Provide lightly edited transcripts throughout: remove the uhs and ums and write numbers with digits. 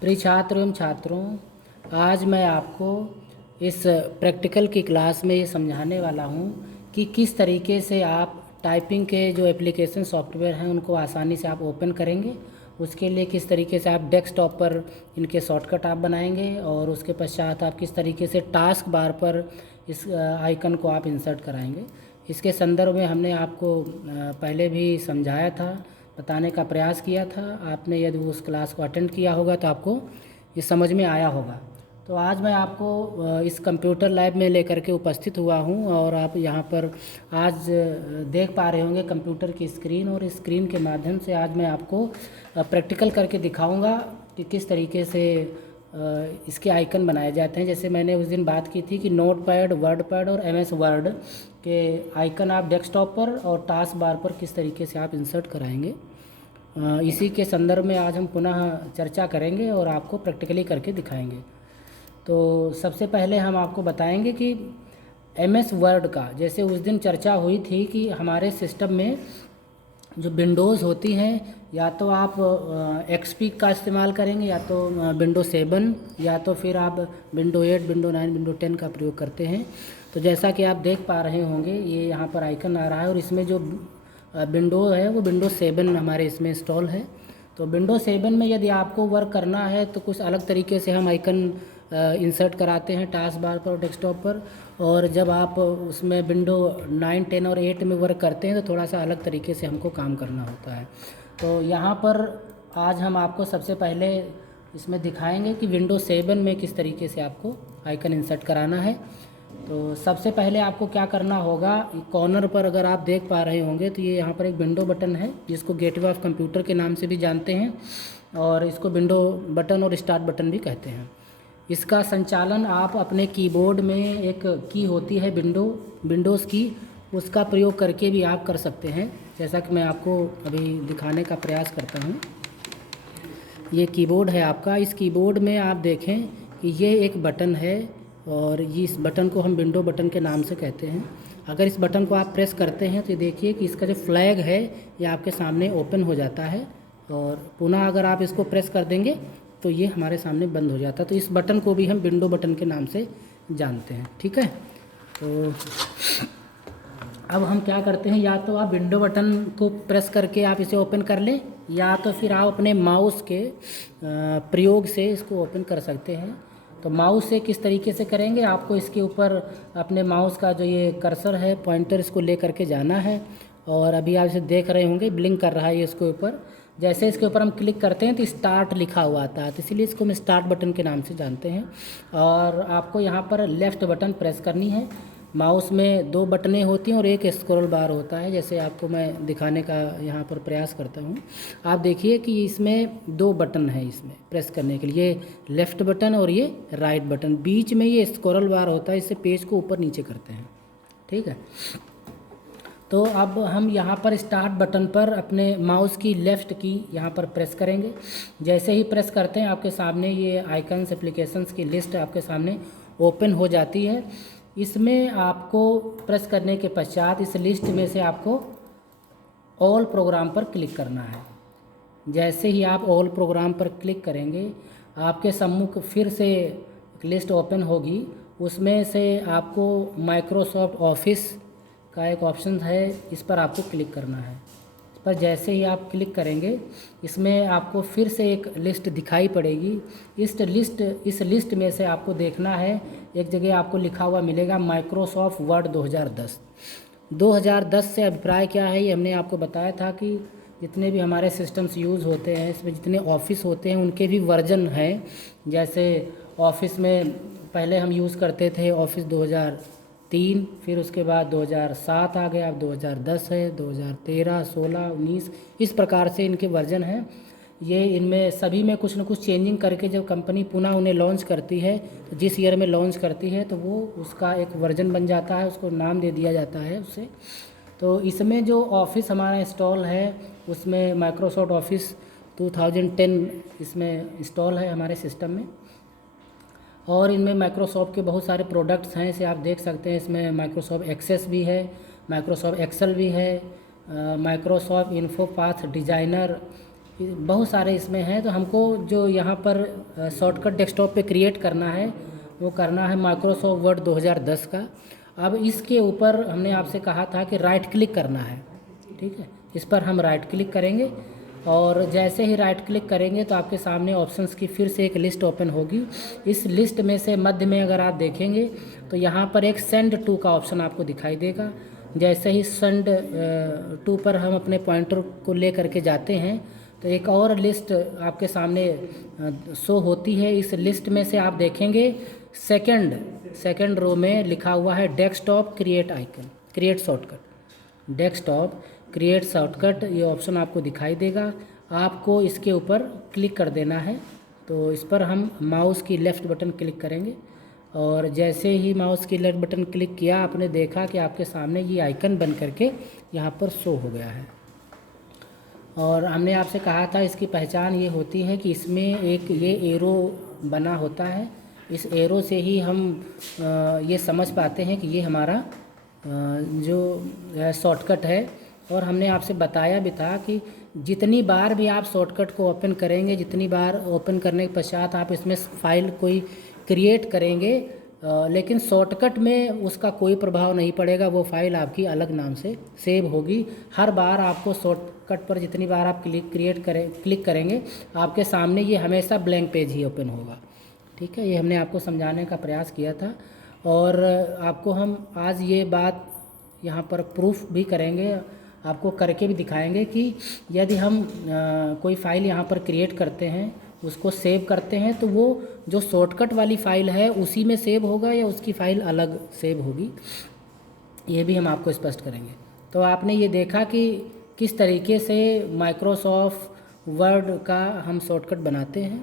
प्रिय छात्र एवं छात्रों, आज मैं आपको इस प्रैक्टिकल की क्लास में ये समझाने वाला हूँ कि किस तरीके से आप टाइपिंग के जो एप्लीकेशन सॉफ्टवेयर हैं उनको आसानी से आप ओपन करेंगे। उसके लिए किस तरीके से आप डेस्कटॉप पर इनके शॉर्टकट आप बनाएंगे और उसके पश्चात आप किस तरीके से टास्क बार पर इस आइकन को आप इंसर्ट कराएंगे। इसके संदर्भ में हमने आपको पहले भी समझाया था, बताने का प्रयास किया था। आपने यदि उस क्लास को अटेंड किया होगा तो आपको ये समझ में आया होगा। तो आज मैं आपको इस कंप्यूटर लैब में लेकर के उपस्थित हुआ हूँ और आप यहाँ पर आज देख पा रहे होंगे कंप्यूटर की स्क्रीन, और इस स्क्रीन के माध्यम से आज मैं आपको प्रैक्टिकल करके दिखाऊंगा कि किस तरीके से इसके आइकन बनाए जाते हैं। जैसे मैंने उस दिन बात की थी कि नोट पैड, वर्ड पैड और MS वर्ड के आइकन आप डेस्कटॉप पर और टास्क बार पर किस तरीके से आप इंसर्ट कराएंगे, इसी के संदर्भ में आज हम पुनः चर्चा करेंगे और आपको प्रैक्टिकली करके दिखाएंगे। तो सबसे पहले हम आपको बताएंगे कि MS वर्ड का, जैसे उस दिन चर्चा हुई थी कि हमारे सिस्टम में जो विंडोज़ होती हैं, या तो आप XP का इस्तेमाल करेंगे, या तो विंडो 7, या तो फिर आप विंडो 8, विंडो 9, विंडो 10 का प्रयोग करते हैं। तो जैसा कि आप देख पा रहे होंगे, ये यहाँ पर आइकन आ रहा है और इसमें जो विंडो है वो विंडो 7 हमारे इसमें इंस्टॉल है। तो विंडो 7 में यदि आपको वर्क करना है तो कुछ अलग तरीके से हम आइकन इंसर्ट कराते हैं टास्क बार पर और डेस्कटॉप पर, और जब आप उसमें विंडो 9, 10 और 8 में वर्क करते हैं तो थोड़ा सा अलग तरीके से हमको काम करना होता है। तो यहाँ पर आज हम आपको सबसे पहले इसमें दिखाएंगे कि विंडो 7 में किस तरीके से आपको आइकन इंसर्ट कराना है। तो सबसे पहले आपको क्या करना होगा, कॉर्नर पर अगर आप देख पा रहे होंगे तो ये यहाँ पर एक विंडो बटन है जिसको गेटवे ऑफ कंप्यूटर के नाम से भी जानते हैं, और इसको विंडो बटन और स्टार्ट बटन भी कहते हैं। इसका संचालन आप अपने कीबोर्ड में एक की होती है विंडोज़ की, उसका प्रयोग करके भी आप कर सकते हैं, जैसा कि मैं आपको अभी दिखाने का प्रयास करता हूँ। ये कीबोर्ड है आपका। इस कीबोर्ड में आप देखें कि ये एक बटन है और ये इस बटन को हम विंडो बटन के नाम से कहते हैं। अगर इस बटन को आप प्रेस करते हैं तो देखिए कि इसका जो फ्लैग है ये आपके सामने ओपन हो जाता है, और पुनः अगर आप इसको प्रेस कर देंगे तो ये हमारे सामने बंद हो जाता है। तो इस बटन को भी हम विंडो बटन के नाम से जानते हैं, ठीक है। तो अब हम क्या करते हैं, या तो आप विंडो बटन को प्रेस करके आप इसे ओपन कर लें, या तो फिर आप अपने माउस के प्रयोग से इसको ओपन कर सकते हैं। तो माउस से किस तरीके से करेंगे, आपको इसके ऊपर अपने माउस का जो ये कर्सर है, पॉइंटर, इसको ले करके जाना है, और अभी आप इसे देख रहे होंगे ब्लिंक कर रहा है ये इसके ऊपर। जैसे इसके ऊपर हम क्लिक करते हैं तो स्टार्ट लिखा हुआ आता है, तो इसीलिए इसको हम स्टार्ट बटन के नाम से जानते हैं। और आपको यहाँ पर लेफ़्ट बटन प्रेस करनी है। माउस में 2 बटनें होती हैं और एक स्क्रॉल बार होता है, जैसे आपको मैं दिखाने का यहाँ पर प्रयास करता हूँ। आप देखिए कि इसमें 2 बटन है इसमें प्रेस करने के लिए, लेफ़्ट बटन और ये राइट बटन। बीच में ये स्क्रॉल बार होता है, इससे पेज को ऊपर नीचे करते हैं, ठीक है। तो अब हम यहाँ पर स्टार्ट बटन पर अपने माउस की लेफ़्ट की यहाँ पर प्रेस करेंगे। जैसे ही प्रेस करते हैं आपके सामने ये आइकन्स एप्लीकेशंस की लिस्ट आपके सामने ओपन हो जाती है। इसमें आपको प्रेस करने के पश्चात इस लिस्ट में से आपको ऑल प्रोग्राम पर क्लिक करना है। जैसे ही आप ऑल प्रोग्राम पर क्लिक करेंगे आपके सम्मुख फिर से एक लिस्ट ओपन होगी। उसमें से आपको माइक्रोसॉफ्ट ऑफिस का एक ऑप्शन है, इस पर आपको क्लिक करना है। इस पर जैसे ही आप क्लिक करेंगे इसमें आपको फिर से एक लिस्ट दिखाई पड़ेगी। इस लिस्ट में से आपको देखना है, एक जगह आपको लिखा हुआ मिलेगा माइक्रोसॉफ्ट वर्ड 2010। 2010 से अभिप्राय क्या है, ये हमने आपको बताया था कि जितने भी हमारे सिस्टम्स यूज़ होते हैं, इसमें जितने ऑफिस होते हैं उनके भी वर्जन हैं। जैसे ऑफिस में पहले हम यूज़ करते थे ऑफिस 2003, फिर उसके बाद 2007 आ गया, अब 2010 है, 2013, 16, 19, इस प्रकार से इनके वर्जन हैं। ये इनमें सभी में कुछ न कुछ चेंजिंग करके जब कंपनी पुनः उन्हें लॉन्च करती है, तो जिस ईयर में लॉन्च करती है तो वो उसका एक वर्जन बन जाता है, उसको नाम दे दिया जाता है उससे। तो इसमें जो ऑफिस हमारा इंस्टॉल है उसमें माइक्रोसॉफ्ट ऑफिस 2010 इसमें इंस्टॉल है हमारे सिस्टम में। और इनमें माइक्रोसॉफ्ट के बहुत सारे प्रोडक्ट्स हैं, इसे आप देख सकते हैं। इसमें माइक्रोसॉफ्ट एक्सेस भी है, माइक्रोसॉफ्ट एक्सेल भी है, माइक्रोसॉफ्ट इन्फोपाथ डिज़ाइनर, बहुत सारे इसमें हैं। तो हमको जो यहाँ पर शॉर्टकट डेस्कटॉप पे क्रिएट करना है वो करना है माइक्रोसॉफ्ट वर्ड 2010 का। अब इसके ऊपर हमने आपसे कहा था कि राइट क्लिक करना है, ठीक है। इस पर हम राइट क्लिक करेंगे और जैसे ही राइट क्लिक करेंगे तो आपके सामने ऑप्शंस की फिर से एक लिस्ट ओपन होगी। इस लिस्ट में से मध्य में अगर आप देखेंगे तो यहाँ पर एक सेंड टू का ऑप्शन आपको दिखाई देगा। जैसे ही सेंड टू पर हम अपने पॉइंटर को ले करके जाते हैं तो एक और लिस्ट आपके सामने शो होती है। इस लिस्ट में से आप देखेंगे सेकंड रो में लिखा हुआ है desktop create icon, create shortcut. Desktop create shortcut ये ऑप्शन आपको दिखाई देगा। आपको इसके ऊपर क्लिक कर देना है। तो इस पर हम माउस की लेफ़्ट बटन क्लिक करेंगे और जैसे ही माउस की लेफ़्ट बटन क्लिक किया आपने देखा कि आपके सामने ये आइकन बन करके यहाँ पर शो हो गया है। और हमने आपसे कहा था इसकी पहचान ये होती है कि इसमें एक ये एरो बना होता है। इस एरो से ही हम ये समझ पाते हैं कि ये हमारा जो शॉर्टकट है। और हमने आपसे बताया भी था कि जितनी बार भी आप शॉर्टकट को ओपन करेंगे, जितनी बार ओपन करने के पश्चात आप इसमें फाइल कोई क्रिएट करेंगे, लेकिन शॉर्टकट में उसका कोई प्रभाव नहीं पड़ेगा। वो फाइल आपकी अलग नाम से सेव होगी। हर बार आपको शॉर्टकट पर जितनी बार आप क्लिक करेंगे आपके सामने ये हमेशा ब्लैंक पेज ही ओपन होगा, ठीक है। ये हमने आपको समझाने का प्रयास किया था और आपको हम आज ये बात यहाँ पर प्रूफ भी करेंगे, आपको करके भी दिखाएंगे कि यदि हम कोई फ़ाइल यहाँ पर क्रिएट करते हैं, उसको सेव करते हैं, तो वो जो शॉर्टकट वाली फ़ाइल है उसी में सेव होगा या उसकी फ़ाइल अलग सेव होगी, ये भी हम आपको स्पष्ट करेंगे। तो आपने ये देखा कि किस तरीके से माइक्रोसॉफ्ट वर्ड का हम शॉर्टकट बनाते हैं।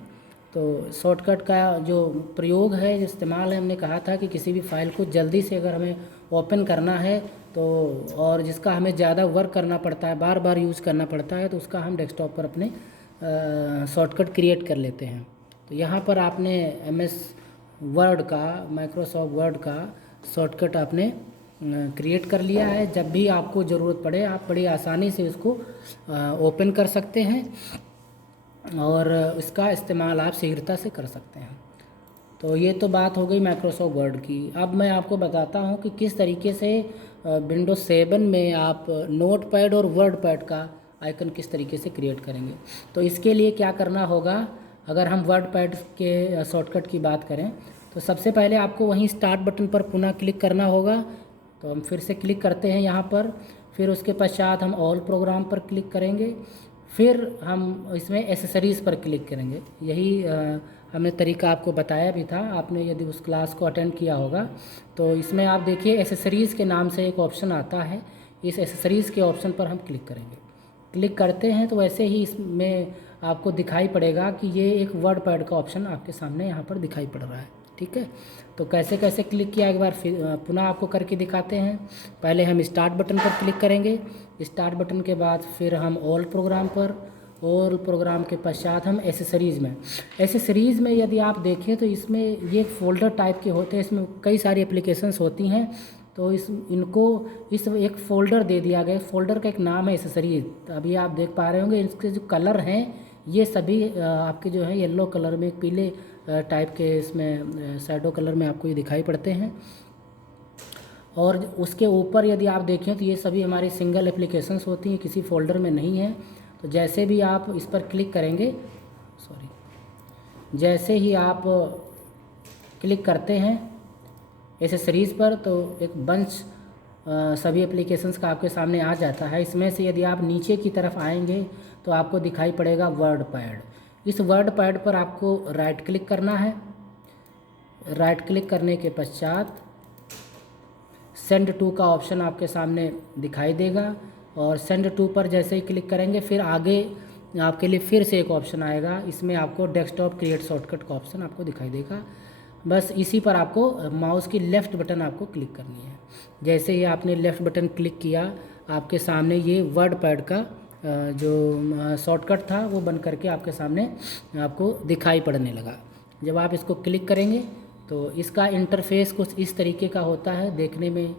तो शॉर्टकट का जो प्रयोग है, जो इस्तेमाल है, हमने कहा था कि किसी भी फाइल को जल्दी से अगर हमें ओपन करना है तो और जिसका हमें ज़्यादा वर्क करना पड़ता है, बार बार यूज़ करना पड़ता है, तो उसका हम डेस्कटॉप पर अपने शॉर्टकट क्रिएट कर लेते हैं। तो यहाँ पर आपने MS वर्ड का, माइक्रोसॉफ्ट वर्ड का शॉर्टकट आपने क्रिएट कर लिया है। जब भी आपको ज़रूरत पड़े आप बड़ी आसानी से इसको ओपन कर सकते हैं और इसका इस्तेमाल आप शीघ्रता से कर सकते हैं। तो ये तो बात हो गई माइक्रोसॉफ्ट वर्ड की। अब मैं आपको बताता हूँ कि किस तरीके से विंडोज 7 में आप नोटपैड और वर्डपैड का आइकन किस तरीके से क्रिएट करेंगे। तो इसके लिए क्या करना होगा, अगर हम वर्डपैड के शॉर्टकट की बात करें तो सबसे पहले आपको वहीं स्टार्ट बटन पर पुनः क्लिक करना होगा। तो हम फिर से क्लिक करते हैं यहाँ पर, फिर उसके पश्चात हम ऑल प्रोग्राम पर क्लिक करेंगे, फिर हम इसमें एसेसरीज़ पर क्लिक करेंगे। यही हमने तरीका आपको बताया भी था, आपने यदि उस क्लास को अटेंड किया होगा। तो इसमें आप देखिए एसेसरीज़ के नाम से एक ऑप्शन आता है, इस एसेसरीज़ के ऑप्शन पर हम क्लिक करेंगे। क्लिक करते हैं तो वैसे ही इसमें आपको दिखाई पड़ेगा कि ये एक वर्डपैड का ऑप्शन आपके सामने यहाँ पर दिखाई पड़ रहा है, ठीक है। तो कैसे कैसे क्लिक किया एक बार फिर पुनः आपको करके दिखाते हैं। पहले हम स्टार्ट बटन पर क्लिक करेंगे, स्टार्ट बटन के बाद फिर हम ऑल प्रोग्राम पर, ऑल प्रोग्राम के पश्चात हम एसेसरीज़ में यदि आप देखें तो इसमें ये फोल्डर टाइप के होते हैं, इसमें कई सारी एप्लीकेशंस होती हैं। तो इनको एक फ़ोल्डर दे दिया गया, फ़ोल्डर का एक नाम है एसेसरीज़। तो अभी आप देख पा रहे होंगे इसके जो कलर हैं ये सभी आपके जो है येलो कलर में, पीले टाइप के इसमें शैडो कलर में आपको ये दिखाई पड़ते हैं। और उसके ऊपर यदि आप देखें तो ये सभी हमारी सिंगल एप्लीकेशंस होती हैं, किसी फोल्डर में नहीं है। तो जैसे भी आप इस पर क्लिक करेंगे, जैसे ही आप क्लिक करते हैं एसेसरीज़ पर तो एक बंच सभी एप्लीकेशंस का आपके सामने आ जाता है। इसमें से यदि आप नीचे की तरफ आएंगे तो आपको दिखाई पड़ेगा वर्डपैड। इस वर्डपैड पर आपको राइट क्लिक करना है। राइट क्लिक करने के पश्चात सेंड टू का ऑप्शन आपके सामने दिखाई देगा और सेंड टू पर जैसे ही क्लिक करेंगे फिर आगे आपके लिए फिर से एक ऑप्शन आएगा, इसमें आपको डेस्कटॉप क्रिएट शॉर्टकट का ऑप्शन आपको दिखाई देगा। बस इसी पर आपको माउस की लेफ़्ट बटन आपको क्लिक करनी है। जैसे ही आपने लेफ़्ट बटन क्लिक किया आपके सामने ये वर्डपैड का जो शॉर्टकट था वो बन करके आपके सामने आपको दिखाई पड़ने लगा। जब आप इसको क्लिक करेंगे तो इसका इंटरफेस कुछ इस तरीके का होता है, देखने में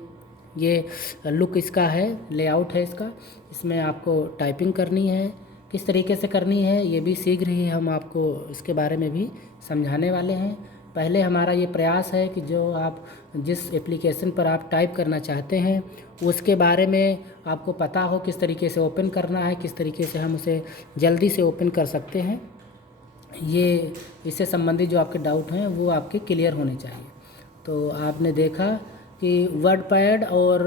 ये लुक इसका है, लेआउट है इसका। इसमें आपको टाइपिंग करनी है, किस तरीके से करनी है ये भी शीघ्र ही हम आपको इसके बारे में भी समझाने वाले हैं। पहले हमारा ये प्रयास है कि जो आप जिस एप्लीकेशन पर आप टाइप करना चाहते हैं उसके बारे में आपको पता हो, किस तरीके से ओपन करना है, किस तरीके से हम उसे जल्दी से ओपन कर सकते हैं। ये इससे संबंधित जो आपके डाउट हैं वो आपके क्लियर होने चाहिए। तो आपने देखा कि वर्डपैड और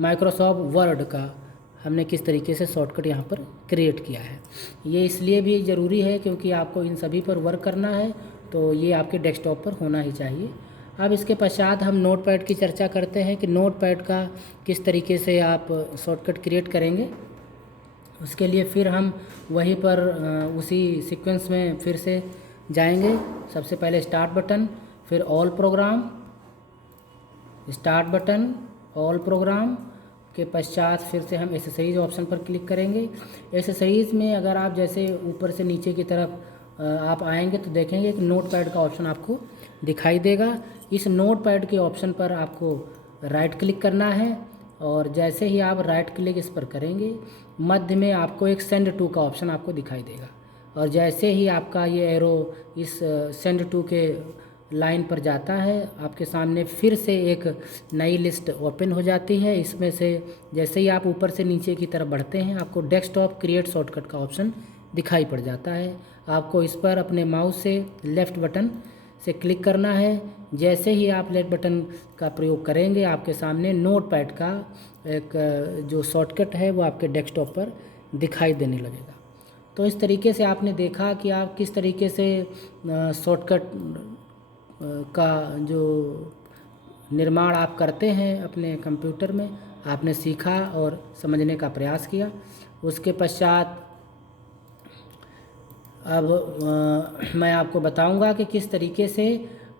माइक्रोसॉफ्ट वर्ड का हमने किस तरीके से शॉर्टकट यहाँ पर क्रिएट किया है। ये इसलिए भी ज़रूरी है क्योंकि आपको इन सभी पर वर्क करना है, तो ये आपके डेस्कटॉप पर होना ही चाहिए। अब इसके पश्चात हम नोटपैड की चर्चा करते हैं कि नोटपैड का किस तरीके से आप शॉर्टकट क्रिएट करेंगे। उसके लिए फिर हम वहीं पर उसी सीक्वेंस में फिर से जाएंगे। सबसे पहले स्टार्ट बटन, फिर all programme, start button, all programme के पश्चात फिर से हम एसेसरीज ऑप्शन पर क्लिक करेंगे। एसेसरीज में अगर आप जैसे ऊपर से नीचे की तरफ आप आएंगे तो देखेंगे कि नोटपैड का ऑप्शन आपको दिखाई देगा। इस नोटपैड के ऑप्शन पर आपको राइट क्लिक करना है और जैसे ही आप राइट क्लिक इस पर करेंगे मध्य में आपको एक सेंड टू का ऑप्शन आपको दिखाई देगा और जैसे ही आपका ये एरो इस सेंड टू के लाइन पर जाता है आपके सामने फिर से एक नई लिस्ट ओपन हो जाती है। इसमें से जैसे ही आप ऊपर से नीचे की तरफ बढ़ते हैं आपको डेस्कटॉप क्रिएट शॉर्टकट का ऑप्शन दिखाई पड़ जाता है। आपको इस पर अपने माउस से लेफ़्ट बटन से क्लिक करना है। जैसे ही आप लेफ्ट बटन का प्रयोग करेंगे आपके सामने नोटपैड का एक जो शॉर्टकट है वो आपके डेस्कटॉप पर दिखाई देने लगेगा। तो इस तरीके से आपने देखा कि आप किस तरीके से शॉर्टकट का जो निर्माण आप करते हैं अपने कंप्यूटर में, आपने सीखा और समझने का प्रयास किया। उसके पश्चात अब मैं आपको बताऊंगा कि किस तरीके से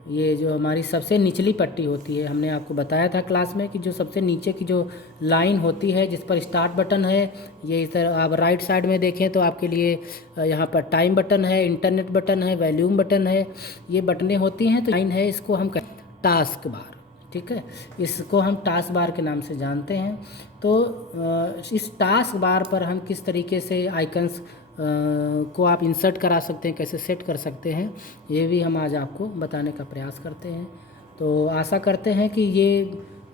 ये जो हमारी सबसे निचली पट्टी होती है, हमने आपको बताया था क्लास में कि जो सबसे नीचे की जो लाइन होती है जिस पर स्टार्ट बटन है, ये इस तरह आप राइट साइड में देखें तो आपके लिए यहाँ पर टाइम बटन है, इंटरनेट बटन है, वॉल्यूम बटन है, ये बटनें होती हैं। तो लाइन है इसको हम टास्क बार, ठीक है, इसको हम टास्क बार के नाम से जानते हैं। तो इस टास्क बार पर हम किस तरीके से आइकन्स को आप इंसर्ट करा सकते हैं, कैसे सेट कर सकते हैं, ये भी हम आज आपको बताने का प्रयास करते हैं। तो आशा करते हैं कि ये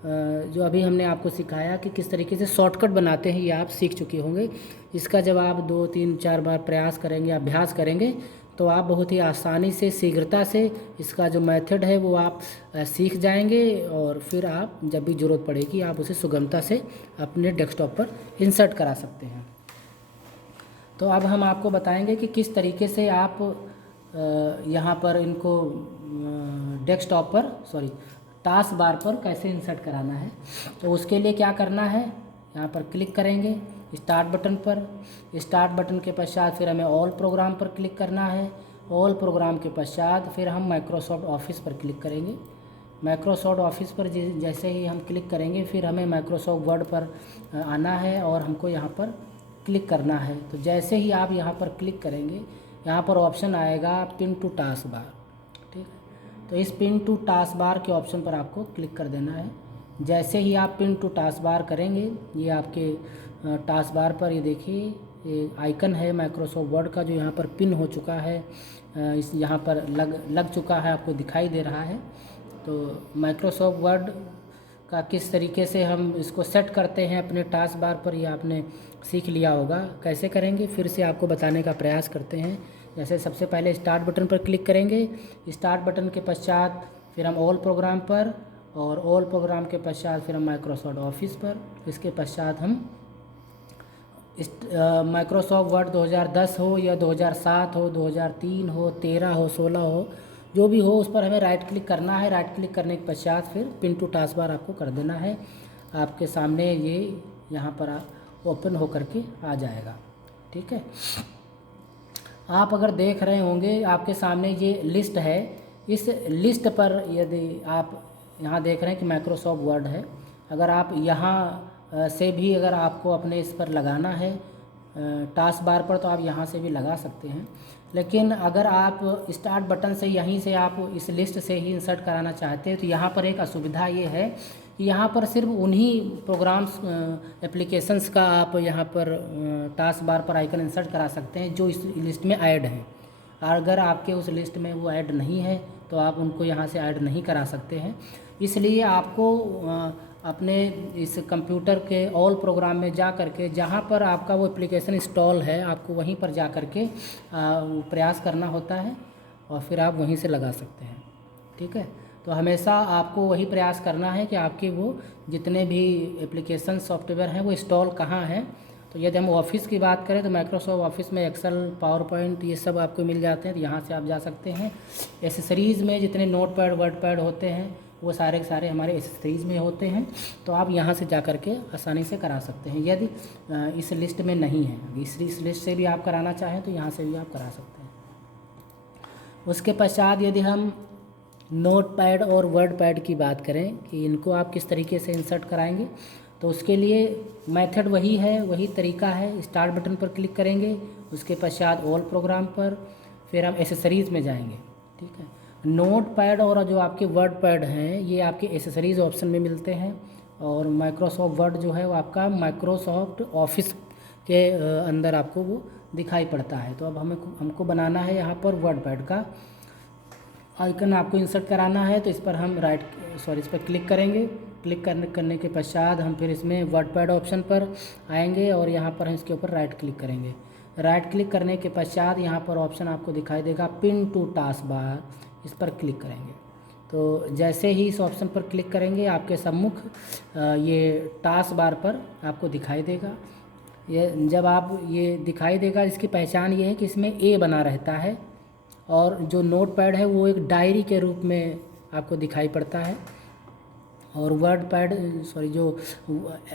जो अभी हमने आपको सिखाया कि किस तरीके से शॉर्टकट बनाते हैं ये आप सीख चुके होंगे। इसका जब आप 2, 3, 4 बार प्रयास करेंगे, अभ्यास करेंगे तो आप बहुत ही आसानी से, शीघ्रता से इसका जो मेथड है वो आप सीख जाएंगे और फिर आप जब भी ज़रूरत पड़ेगी आप उसे सुगमता से अपने डेस्कटॉप पर इंसर्ट करा सकते हैं। तो अब हम आपको बताएंगे कि किस तरीके से आप यहाँ पर इनको डेस्कटॉप पर टास्क बार पर कैसे इंसर्ट कराना है। तो उसके लिए क्या करना है, यहाँ पर क्लिक करेंगे स्टार्ट बटन पर। स्टार्ट बटन के पश्चात फिर हमें ऑल प्रोग्राम पर क्लिक करना है। ऑल प्रोग्राम के पश्चात फिर हम माइक्रोसॉफ्ट ऑफिस पर क्लिक करेंगे। माइक्रोसॉफ्ट ऑफिस पर जैसे ही हम क्लिक करेंगे फिर हमें माइक्रोसॉफ्ट वर्ड पर आना है और हमको यहाँ पर क्लिक करना है। तो जैसे ही आप यहाँ पर क्लिक करेंगे यहाँ पर ऑप्शन आएगा पिन टू टास्क बार, ठीक है। तो इस पिन टू टास्क बार के ऑप्शन पर आपको क्लिक कर देना है। जैसे ही आप पिन टू टास्क बार करेंगे ये आपके टास्क बार पर ये देखिए ये आइकन है माइक्रोसॉफ्ट वर्ड का जो यहाँ पर पिन हो चुका है, इस यहाँ पर लग चुका है, आपको दिखाई दे रहा है। तो माइक्रोसॉफ्ट वर्ड का किस तरीके से हम इसको सेट करते हैं अपने टास्क बार पर, ये आपने सीख लिया होगा। कैसे करेंगे फिर से आपको बताने का प्रयास करते हैं। जैसे सबसे पहले स्टार्ट बटन पर क्लिक करेंगे। स्टार्ट बटन के पश्चात फिर हम ऑल प्रोग्राम पर और ऑल प्रोग्राम के पश्चात फिर हम माइक्रोसॉफ्ट ऑफिस पर। इसके पश्चात हम माइक्रोसॉफ्ट वर्ड 2010 हो या 2007 हो, 2003 हो, 13 हो, 16 हो, जो भी हो उस पर हमें राइट क्लिक करना है। राइट क्लिक करने के पश्चात फिर पिन टू टास्क बार आपको कर देना है। आपके सामने ये यहाँ पर ओपन होकर के आ जाएगा, ठीक है। आप अगर देख रहे होंगे आपके सामने ये लिस्ट है। इस लिस्ट पर यदि आप यहाँ देख रहे हैं कि माइक्रोसॉफ्ट वर्ड है, अगर आप यहाँ से भी अगर आपको अपने इस पर लगाना है टास्क बार पर तो आप यहाँ से भी लगा सकते हैं। लेकिन अगर आप स्टार्ट बटन से यहीं से आप इस लिस्ट से ही इंसर्ट कराना चाहते हैं तो यहाँ पर एक असुविधा ये है यहाँ पर सिर्फ उन्हीं प्रोग्राम्स एप्लीकेशंस का आप यहाँ पर टास्क बार पर आइकन इंसर्ट करा सकते हैं जो इस लिस्ट में ऐड हैं। अगर आपके उस लिस्ट में वो ऐड नहीं है तो आप उनको यहाँ से ऐड नहीं करा सकते हैं। इसलिए आपको अपने इस कंप्यूटर के ऑल प्रोग्राम में जा करके जहाँ पर आपका वो एप्लीकेशन इंस्टॉल है आपको वहीं पर जा करके प्रयास करना होता है और फिर आप वहीं से लगा सकते हैं। ठीक है, तो हमेशा आपको वही प्रयास करना है कि आपके वो जितने भी एप्लीकेशन सॉफ्टवेयर हैं वो इंस्टॉल कहाँ हैं। तो यदि हम ऑफिस की बात करें तो माइक्रोसॉफ्ट ऑफिस में एक्सेल, पावर पॉइंट ये सब आपको मिल जाते हैं, तो यहाँ से आप जा सकते हैं। एसेसरीज़ में जितने नोटपैड, वर्डपैड होते हैं वो सारे के सारे हमारे एसेसरीज़ में होते हैं, तो आप यहाँ से जा कर के आसानी से करा सकते हैं। यदि इस लिस्ट में नहीं है, इस लिस्ट से भी आप कराना चाहें तो यहाँ से भी आप करा सकते हैं। उसके पश्चात यदि हम नोटपैड और वर्डपैड की बात करें कि इनको आप किस तरीके से इंसर्ट कराएंगे, तो उसके लिए मेथड वही है, वही तरीका है। स्टार्ट बटन पर क्लिक करेंगे, उसके पश्चात ऑल प्रोग्राम पर, फिर हम एसेसरीज़ में जाएंगे। ठीक है, नोटपैड और जो आपके वर्डपैड हैं ये आपके एसेसरीज़ ऑप्शन में मिलते हैं, और माइक्रोसॉफ्ट वर्ड जो है वो आपका माइक्रोसॉफ्ट ऑफिस के अंदर आपको वो दिखाई पड़ता है। तो अब हमको बनाना है यहाँ पर वर्डपैड का आइकन आपको इंसर्ट कराना है, तो इस पर हम इस पर क्लिक करेंगे। क्लिक करने के पश्चात हम फिर इसमें वर्डपैड ऑप्शन पर आएंगे और यहाँ पर हम इसके ऊपर राइट क्लिक करेंगे। राइट क्लिक करने के पश्चात यहाँ पर ऑप्शन आपको दिखाई देगा पिन टू टास्क बार, इस पर क्लिक करेंगे। तो जैसे ही इस ऑप्शन पर क्लिक करेंगे आपके सम्मुख ये टास्क बार पर आपको दिखाई देगा। ये जब आप ये दिखाई देगा, इसकी पहचान ये है कि इसमें ए बना रहता है, और जो नोटपैड है वो एक डायरी के रूप में आपको दिखाई पड़ता है, और जो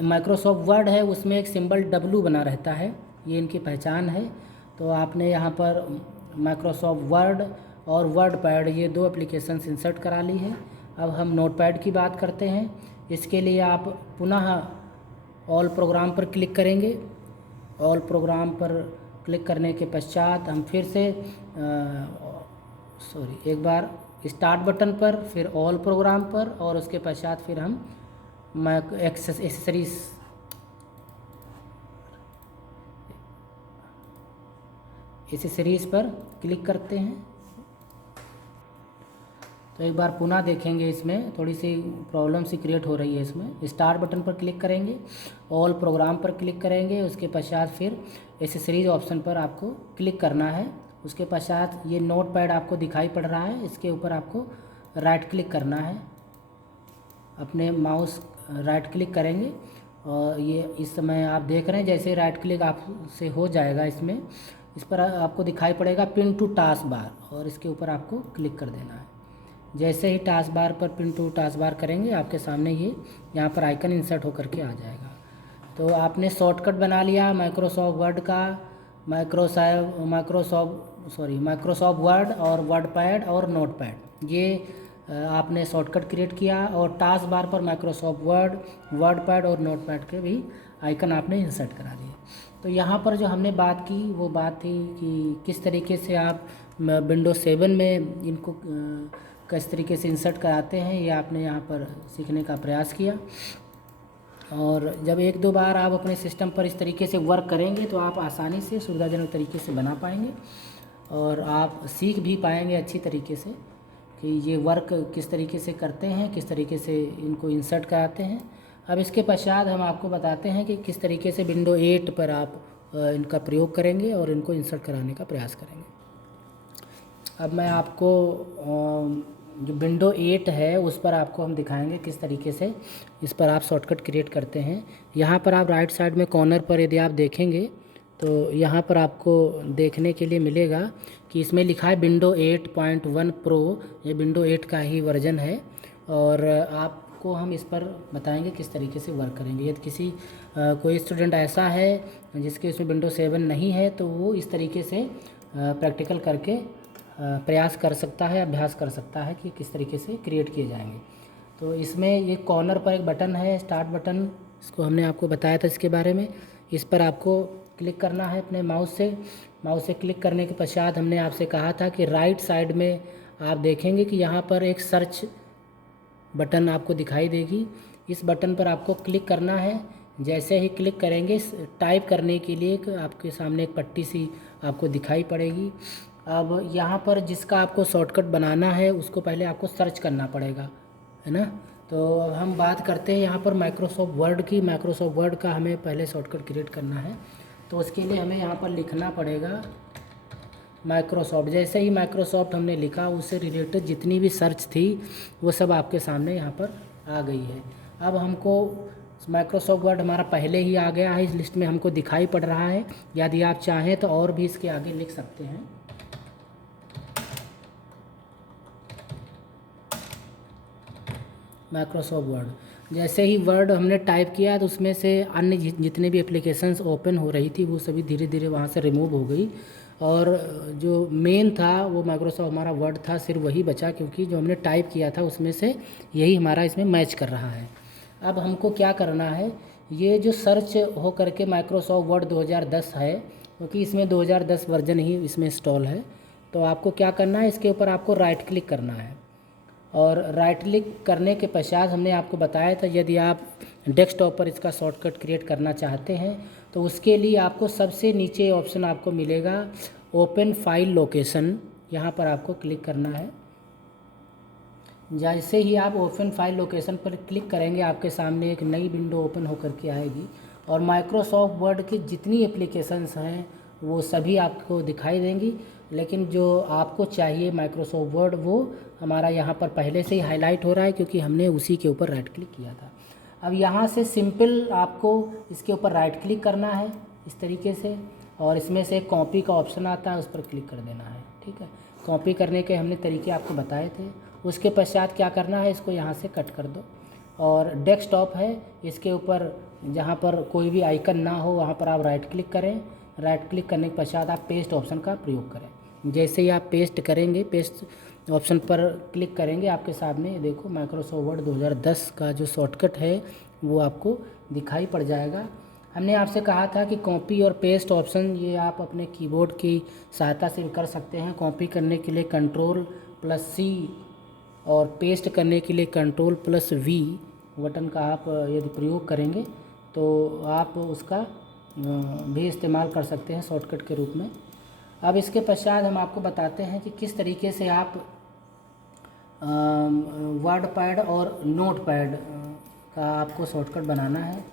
माइक्रोसॉफ्ट वर्ड है उसमें एक सिंबल W बना रहता है, ये इनकी पहचान है। तो आपने यहाँ पर माइक्रोसॉफ्ट वर्ड और वर्डपैड ये दो एप्लीकेशंस इंसर्ट करा ली है। अब हम नोटपैड की बात करते हैं। इसके लिए आप पुनः ऑल प्रोग्राम पर क्लिक करेंगे। ऑल प्रोग्राम पर क्लिक करने के पश्चात हम फिर से एक बार स्टार्ट बटन पर, फिर ऑल प्रोग्राम पर, और उसके पश्चात फिर हम एसेसरीज़ पर क्लिक करते हैं। तो एक बार पुनः देखेंगे, इसमें थोड़ी सी प्रॉब्लम सी क्रिएट हो रही है। इसमें स्टार्ट बटन पर क्लिक करेंगे, ऑल प्रोग्राम पर क्लिक करेंगे, उसके पश्चात फिर एसेसरीज ऑप्शन पर आपको क्लिक करना है। उसके पश्चात ये नोटपैड आपको दिखाई पड़ रहा है, इसके ऊपर आपको राइट क्लिक करना है। अपने माउस राइट क्लिक करेंगे और ये इस समय आप देख रहे हैं जैसे राइट क्लिक आपसे हो जाएगा इसमें, इस पर आपको दिखाई पड़ेगा पिन टू टास्क बार, और इसके ऊपर आपको क्लिक कर देना है। जैसे ही टास्क बार पर पिन टू टास्क बार करेंगे आपके सामने ये यहाँ पर आइकन इंसर्ट होकर के आ जाएगा। तो आपने शॉर्टकट बना लिया माइक्रोसॉफ्ट वर्ड का, माइक्रोसॉफ्ट वर्ड और वर्डपैड और नोटपैड, ये आपने शॉर्टकट क्रिएट किया, और टास्क बार पर माइक्रोसॉफ्ट वर्ड, वर्डपैड और नोटपैड के भी आइकन आपने इंसर्ट करा दिए। तो यहाँ पर जो हमने बात की वो बात थी कि किस तरीके से आप विंडोज 7 में इनको किस तरीके से इंसर्ट कराते हैं, ये आपने यहाँ पर सीखने का प्रयास किया। और जब एक दो बार आप अपने सिस्टम पर इस तरीके से वर्क करेंगे तो आप आसानी से सुविधाजनक तरीके से बना पाएंगे, और आप सीख भी पाएंगे अच्छी तरीके से कि ये वर्क किस तरीके से करते हैं, किस तरीके से इनको इंसर्ट कराते हैं। अब इसके पश्चात हम आपको बताते हैं कि किस तरीके से विंडो 8 पर आप इनका प्रयोग करेंगे और इनको इंसर्ट कराने का प्रयास करेंगे। अब मैं आपको जो विंडो 8 है उस पर आपको हम दिखाएंगे किस तरीके से इस पर आप शॉर्टकट क्रिएट करते हैं। यहाँ पर आप राइट साइड में कॉर्नर पर यदि आप देखेंगे तो यहाँ पर आपको देखने के लिए मिलेगा कि इसमें लिखा है विंडो 8.1 प्रो, ये विंडो 8 का ही वर्जन है, और आपको हम इस पर बताएंगे किस तरीके से वर्क करेंगे। यदि किसी कोई स्टूडेंट ऐसा है जिसके इसमें विंडो 7 नहीं है तो वो इस तरीके से प्रैक्टिकल करके प्रयास कर सकता है, अभ्यास कर सकता है कि किस तरीके से क्रिएट किए जाएंगे। तो इसमें ये कॉर्नर पर एक बटन है, स्टार्ट बटन, इसको हमने आपको बताया था इसके बारे में। इस पर आपको क्लिक करना है अपने माउस से क्लिक करने के पश्चात हमने आपसे कहा था कि राइट साइड में आप देखेंगे कि यहाँ पर एक सर्च बटन आपको दिखाई देगी। इस बटन पर आपको क्लिक करना है। जैसे ही क्लिक करेंगे टाइप करने के लिए आपके सामने एक पट्टी सी आपको दिखाई पड़ेगी। अब यहाँ पर जिसका आपको शॉर्टकट बनाना है उसको पहले आपको सर्च करना पड़ेगा, है ना। तो अब हम बात करते हैं यहाँ पर माइक्रोसॉफ्ट वर्ड की। माइक्रोसॉफ्ट वर्ड का हमें पहले शॉर्टकट क्रिएट करना है, तो उसके लिए हमें यहाँ पर लिखना पड़ेगा माइक्रोसॉफ्ट। जैसे ही माइक्रोसॉफ्ट हमने लिखा उससे रिलेटेड जितनी भी सर्च थी वो सब आपके सामने यहाँ पर आ गई है। अब हमको माइक्रोसॉफ्ट वर्ड हमारा पहले ही आ गया है, इस लिस्ट में हमको दिखाई पड़ रहा है। यदि आप चाहें तो और भी इसके आगे लिख सकते हैं। Microsoft word. जैसे ही वर्ड हमने टाइप किया तो उसमें से अन्य जितने भी एप्लीकेशंस ओपन हो रही थी वो सभी धीरे धीरे वहाँ से रिमूव हो गई, और जो मेन था वो माइक्रोसॉफ्ट हमारा वर्ड था, सिर्फ वही बचा, क्योंकि जो हमने टाइप किया था उसमें से यही हमारा इसमें मैच कर रहा है। अब हमको क्या करना है, ये जो सर्च हो करके माइक्रोसॉफ्ट वर्ड 2010 है, क्योंकि इसमें 2010 वर्जन ही इसमें इंस्टॉल है, तो आपको क्या करना है, इसके ऊपर आपको राइट क्लिक करना है। और राइट क्लिक करने के पश्चात हमने आपको बताया था यदि आप डेस्कटॉप पर इसका शॉर्टकट क्रिएट करना चाहते हैं तो उसके लिए आपको सबसे नीचे ऑप्शन आपको मिलेगा ओपन फाइल लोकेशन, यहाँ पर आपको क्लिक करना है। जैसे ही आप ओपन फाइल लोकेशन पर क्लिक करेंगे आपके सामने एक नई विंडो ओपन होकर के आएगी, और माइक्रोसॉफ्ट वर्ड की जितनी एप्लीकेशंस हैं वो सभी आपको दिखाई देंगी। लेकिन जो आपको चाहिए माइक्रोसॉफ्ट वर्ड वो हमारा यहाँ पर पहले से ही हाईलाइट हो रहा है, क्योंकि हमने उसी के ऊपर राइट क्लिक किया था। अब यहाँ से सिंपल आपको इसके ऊपर राइट क्लिक करना है इस तरीके से, और इसमें से कॉपी का ऑप्शन आता है, उस पर क्लिक कर देना है। ठीक है, कॉपी करने के हमने तरीके आपको बताए थे। उसके पश्चात क्या करना है, इसको यहाँ से कट कर दो, और डेस्कटॉप है इसके ऊपर जहाँ पर कोई भी आइकन ना हो वहाँ पर आप राइट क्लिक करें। राइट क्लिक करने के पश्चात आप पेस्ट ऑप्शन का प्रयोग करें। जैसे ही आप पेस्ट करेंगे, पेस्ट ऑप्शन पर क्लिक करेंगे, आपके सामने देखो माइक्रोसॉफ्ट वर्ड 2010 का जो शॉर्टकट है वो आपको दिखाई पड़ जाएगा। हमने आपसे कहा था कि कॉपी और पेस्ट ऑप्शन ये आप अपने कीबोर्ड की सहायता से कर सकते हैं। कॉपी करने के लिए Ctrl+C और पेस्ट करने के लिए Ctrl+V बटन का आप यदि प्रयोग करेंगे तो आप उसका भी इस्तेमाल कर सकते हैं शॉर्टकट के रूप में। अब इसके पश्चात हम आपको बताते हैं कि किस तरीके से आप वर्ड पैड और नोट पैड का आपको शॉर्टकट बनाना है।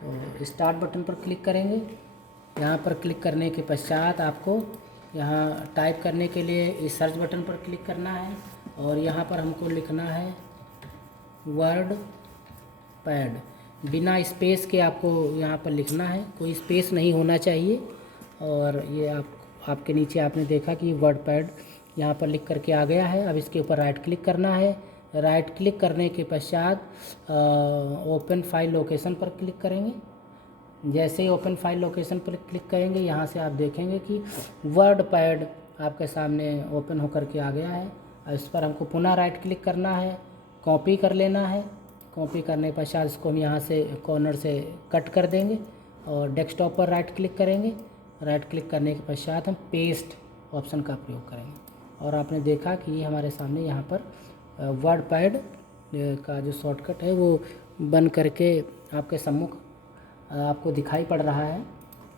तो स्टार्ट बटन पर क्लिक करेंगे। यहाँ पर क्लिक करने के पश्चात आपको यहाँ टाइप करने के लिए इस सर्च बटन पर क्लिक करना है, और यहाँ पर हमको लिखना है वर्ड पैड। बिना स्पेस के आपको यहाँ पर लिखना है, कोई स्पेस नहीं होना चाहिए। और ये आपके नीचे आपने देखा कि वर्ड पैड यहाँ पर लिख करके आ गया है। अब इसके ऊपर राइट क्लिक करना है। राइट क्लिक करने के पश्चात ओपन फाइल लोकेशन पर क्लिक करेंगे। जैसे ही ओपन फाइल लोकेशन पर क्लिक करेंगे यहाँ से आप देखेंगे कि वर्ड पैड आपके सामने ओपन होकर के आ गया है। इस पर हमको पुनः राइट क्लिक करना है, कॉपी कर लेना है। कॉपी करने के पश्चात इसको हम यहाँ से कॉर्नर से कट कर देंगे और डेस्कटॉप पर राइट क्लिक करेंगे। राइट क्लिक करने के पश्चात हम पेस्ट ऑप्शन का प्रयोग करेंगे, और आपने देखा कि ये हमारे सामने यहाँ पर वर्ड पैड का जो शॉर्टकट है वो बन करके आपके सम्मुख आपको दिखाई पड़ रहा है।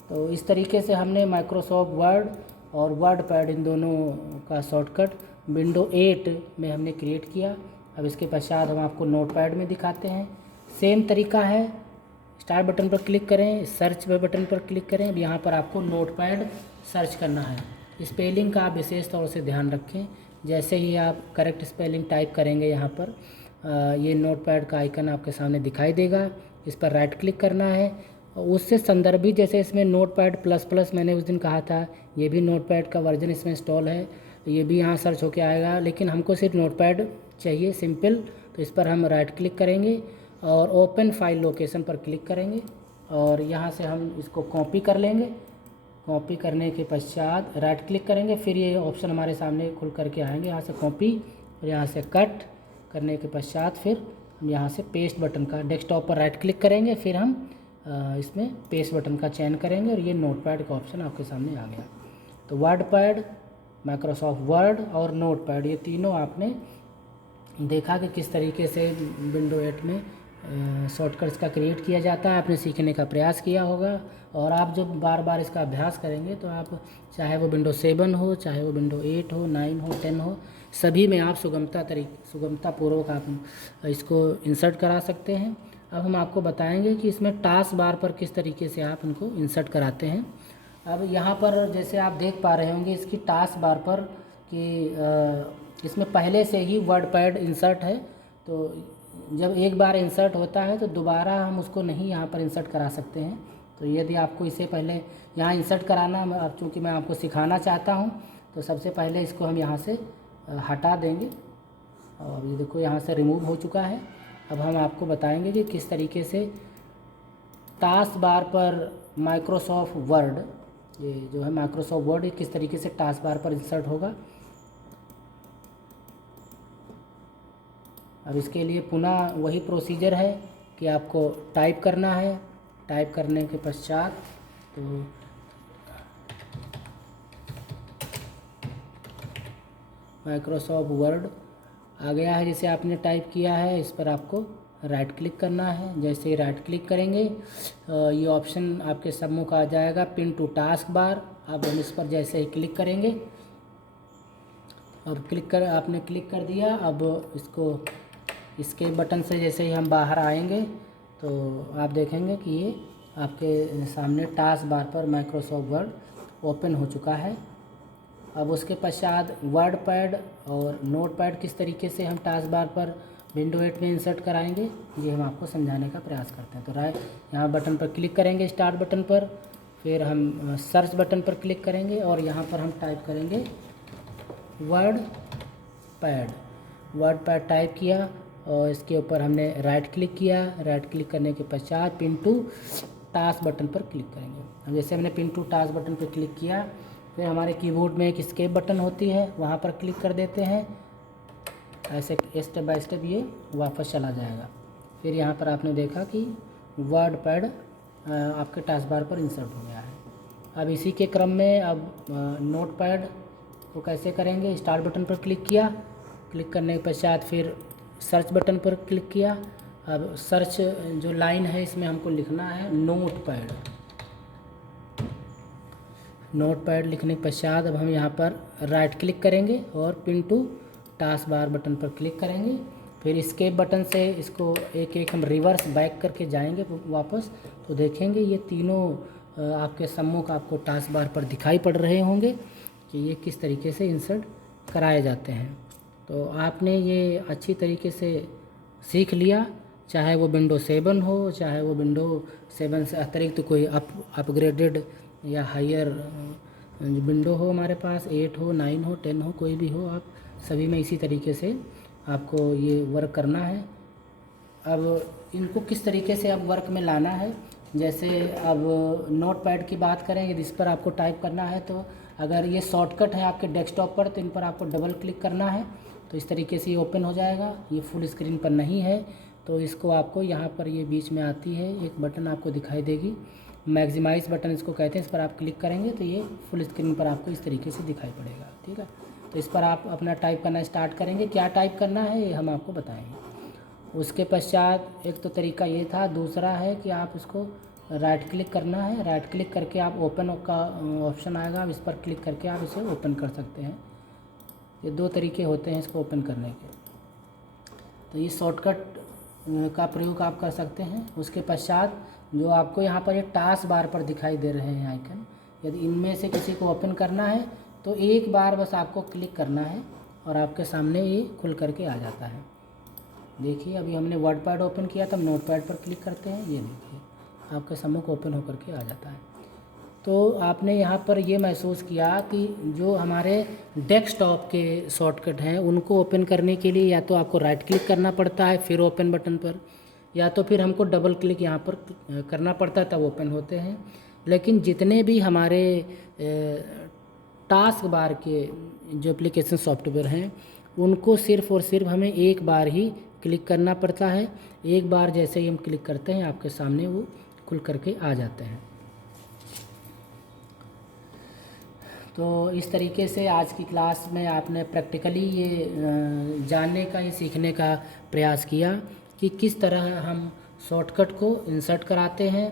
तो इस तरीके से हमने माइक्रोसॉफ्ट वर्ड और वर्ड पैड इन दोनों का शॉर्टकट विंडो 8 में हमने क्रिएट किया। अब इसके पश्चात हम आपको नोट पैड में दिखाते हैं। सेम तरीका है, स्टार्ट बटन पर क्लिक करें, सर्च बटन पर क्लिक करें। अब यहाँ पर आपको नोट पैड सर्च करना है। स्पेलिंग का आप विशेष तौर से ध्यान रखें। जैसे ही आप करेक्ट स्पेलिंग टाइप करेंगे यहाँ पर ये नोट पैड का आइकन आपके सामने दिखाई देगा। इस पर राइट क्लिक करना है। उससे संदर्भित जैसे इसमें नोट पैड ++ मैंने उस दिन कहा था, ये भी नोट पैड का वर्जन इसमें इंस्टॉल है, ये भी यहाँ सर्च होके आएगा। लेकिन हमको सिर्फ नोट पैड चाहिए सिंपल, तो इस पर हम राइट क्लिक करेंगे और ओपन फाइल लोकेशन पर क्लिक करेंगे, और यहाँ से हम इसको कॉपी कर लेंगे। कॉपी करने के पश्चात राइट क्लिक करेंगे, फिर ये ऑप्शन हमारे सामने खुल करके आएंगे। यहाँ से कॉपी और यहाँ से कट करने के पश्चात फिर हम यहाँ से पेस्ट बटन का डेस्कटॉप पर राइट क्लिक करेंगे, फिर हम इसमें पेस्ट बटन का चयन करेंगे, और ये नोट पैड का ऑप्शन आपके सामने आ गया। तो वर्ड पैड, माइक्रोसॉफ्ट वर्ड और नोट पैड ये तीनों आपने देखा कि किस तरीके से विंडो 8 में शॉर्टकट्स का क्रिएट किया जाता है, आपने सीखने का प्रयास किया होगा। और आप जब बार बार इसका अभ्यास करेंगे तो आप चाहे वो विंडो 7 हो, चाहे वो विंडो 8 हो, 9 हो, 10 हो, सभी में आप सुगमतापूर्वक आप इसको इंसर्ट करा सकते हैं। अब हम आपको बताएंगे कि इसमें टास्क बार पर किस तरीके से आप इनको इंसर्ट कराते हैं। अब यहाँ पर जैसे आप देख पा रहे होंगे इसकी टास्क बार पर कि इसमें पहले से ही वर्ड पैड इंसर्ट है, तो जब एक बार इंसर्ट होता है तो दोबारा हम उसको नहीं यहाँ पर इंसर्ट करा सकते हैं। तो यदि आपको इसे पहले यहाँ इंसर्ट कराना, अब चूँकि मैं आपको सिखाना चाहता हूँ, तो सबसे पहले इसको हम यहाँ से हटा देंगे। और ये देखो यहाँ से रिमूव हो चुका है। अब हम आपको बताएंगे कि किस तरीके से टास्क बार पर माइक्रोसॉफ्ट वर्ड, ये जो है माइक्रोसॉफ्ट वर्ड, किस तरीके से टास्क बार पर इंसर्ट होगा। अब इसके लिए पुनः वही प्रोसीजर है कि आपको टाइप करना है। टाइप करने के पश्चात तो माइक्रोसॉफ्ट वर्ड आ गया है, जैसे आपने टाइप किया है इस पर आपको राइट क्लिक करना है। जैसे ही राइट क्लिक करेंगे ये ऑप्शन आपके सम्मुख आ जाएगा, पिन टू टास्क बार। अब हम इस पर जैसे ही क्लिक करेंगे, अब आपने क्लिक कर दिया। अब इसको इसके बटन से जैसे ही हम बाहर आएंगे तो आप देखेंगे कि ये आपके सामने टास्क बार पर माइक्रोसॉफ्ट वर्ड ओपन हो चुका है। अब उसके पश्चात वर्ड पैड और नोट पैड किस तरीके से हम टास्क बार पर विंडो 8 में इंसर्ट कराएंगे, ये हम आपको समझाने का प्रयास करते हैं। तो यहाँ बटन पर क्लिक करेंगे, स्टार्ट बटन पर, फिर हम सर्च बटन पर क्लिक करेंगे और यहाँ पर हम टाइप करेंगे word pad. Word pad type किया और इसके ऊपर हमने राइट क्लिक किया। राइट क्लिक करने के पश्चात पिन टू टास्क बटन पर क्लिक करेंगे। अब जैसे हमने पिन टू टास्क बटन पर क्लिक किया, फिर हमारे कीबोर्ड में एक एस्केप बटन होती है, वहाँ पर क्लिक कर देते हैं। ऐसे स्टेप बाय स्टेप ये वापस चला जाएगा। फिर यहाँ पर आपने देखा कि वर्ड पैड आपके टास्क बार पर इंसर्ट हो गया है। अब इसी के क्रम में अब नोट पैड को कैसे करेंगे, स्टार्ट बटन पर क्लिक किया। क्लिक करने के पश्चात फिर सर्च बटन पर क्लिक किया। अब सर्च जो लाइन है इसमें हमको लिखना है नोट पैड। नोट पैड लिखने के पश्चात अब हम यहाँ पर राइट क्लिक करेंगे और pin to task bar button पर क्लिक करेंगे। फिर एस्केप बटन से इसको एक एक हम रिवर्स बैक करके जाएंगे वापस, तो देखेंगे ये तीनों आपके सम्मुख आपको टास्क बार पर दिखाई पड़ रहे होंगे कि ये किस तरीके से इंसर्ट कराए जाते हैं। तो आपने ये अच्छी तरीके से सीख लिया, चाहे वो विंडो 7 हो, चाहे वो विंडो 7 से अतिरिक्त कोई अपग्रेडेड या हायर विंडो हो हमारे पास, 8 हो, 9 हो, 10 हो, कोई भी हो, आप सभी में इसी तरीके से आपको ये वर्क करना है। अब इनको किस तरीके से अब वर्क में लाना है, जैसे अब नोट पैड की बात करें, यदि इस पर आपको टाइप करना है तो अगर ये शॉर्टकट है आपके डेस्कटॉप पर तो इन पर आपको डबल क्लिक करना है, तो इस तरीके से ये ओपन हो जाएगा। ये फुल स्क्रीन पर नहीं है तो इसको आपको यहाँ पर ये बीच में आती है एक बटन आपको दिखाई देगी, मैक्सिमाइज़ बटन इसको कहते हैं। इस पर आप क्लिक करेंगे तो ये फुल स्क्रीन पर आपको इस तरीके से दिखाई पड़ेगा, ठीक है। तो इस पर आप अपना टाइप करना स्टार्ट करेंगे। क्या टाइप करना है ये हम आपको बताएंगे। उसके पश्चात एक तो तरीका ये था, दूसरा है कि आप इसको राइट क्लिक करना है। राइट क्लिक करके आप ओपन का ऑप्शन आएगा, अब इस पर क्लिक करके आप इसे ओपन कर सकते हैं। ये दो तरीके होते हैं इसको ओपन करने के। तो ये शॉर्टकट का प्रयोग आप कर सकते हैं। उसके पश्चात जो आपको यहाँ पर ये टास्क बार पर दिखाई दे रहे हैं आइकन, यदि इनमें से किसी को ओपन करना है तो एक बार बस आपको क्लिक करना है और आपके सामने ये खुल करके आ जाता है। देखिए अभी हमने वर्ड पैड ओपन किया था, नोट पैड पर क्लिक करते हैं, ये देखिए आपके सम्मुख ओपन होकर के आ जाता है। तो आपने यहाँ पर ये महसूस किया कि जो हमारे डेस्कटॉप के शॉर्टकट हैं उनको ओपन करने के लिए या तो आपको राइट क्लिक करना पड़ता है फिर ओपन बटन पर, या तो फिर हमको डबल क्लिक यहाँ पर करना पड़ता है तब ओपन होते हैं। लेकिन जितने भी हमारे टास्क बार के जो एप्लीकेशन सॉफ्टवेयर हैं उनको सिर्फ़ और सिर्फ हमें एक बार ही क्लिक करना पड़ता है। एक बार जैसे ही हम क्लिक करते हैं आपके सामने वो खुल करके आ जाते हैं। तो इस तरीके से आज की क्लास में आपने प्रैक्टिकली ये जानने का, ये सीखने का प्रयास किया कि किस तरह हम शॉर्टकट को इंसर्ट कराते हैं,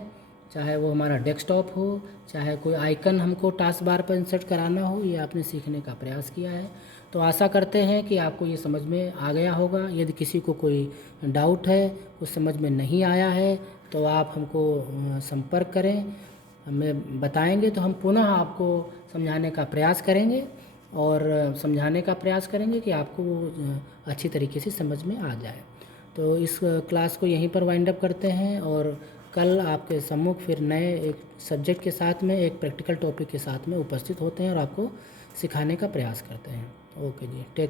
चाहे वो हमारा डेस्कटॉप हो, चाहे कोई आइकन हमको टास्क बार पर इंसर्ट कराना हो। ये आपने सीखने का प्रयास किया है। तो आशा करते हैं कि आपको ये समझ में आ गया होगा। यदि किसी को कोई डाउट है, कुछ समझ में नहीं आया है, तो आप हमको संपर्क करें, हमें बताएंगे तो हम पुनः आपको समझाने का प्रयास करेंगे और समझाने का प्रयास करेंगे कि आपको वो अच्छी तरीके से समझ में आ जाए। तो इस क्लास को यहीं पर वाइंड अप करते हैं और कल आपके सम्मुख फिर नए एक सब्जेक्ट के साथ में, एक प्रैक्टिकल टॉपिक के साथ में उपस्थित होते हैं और आपको सिखाने का प्रयास करते हैं। ओके जी, टेक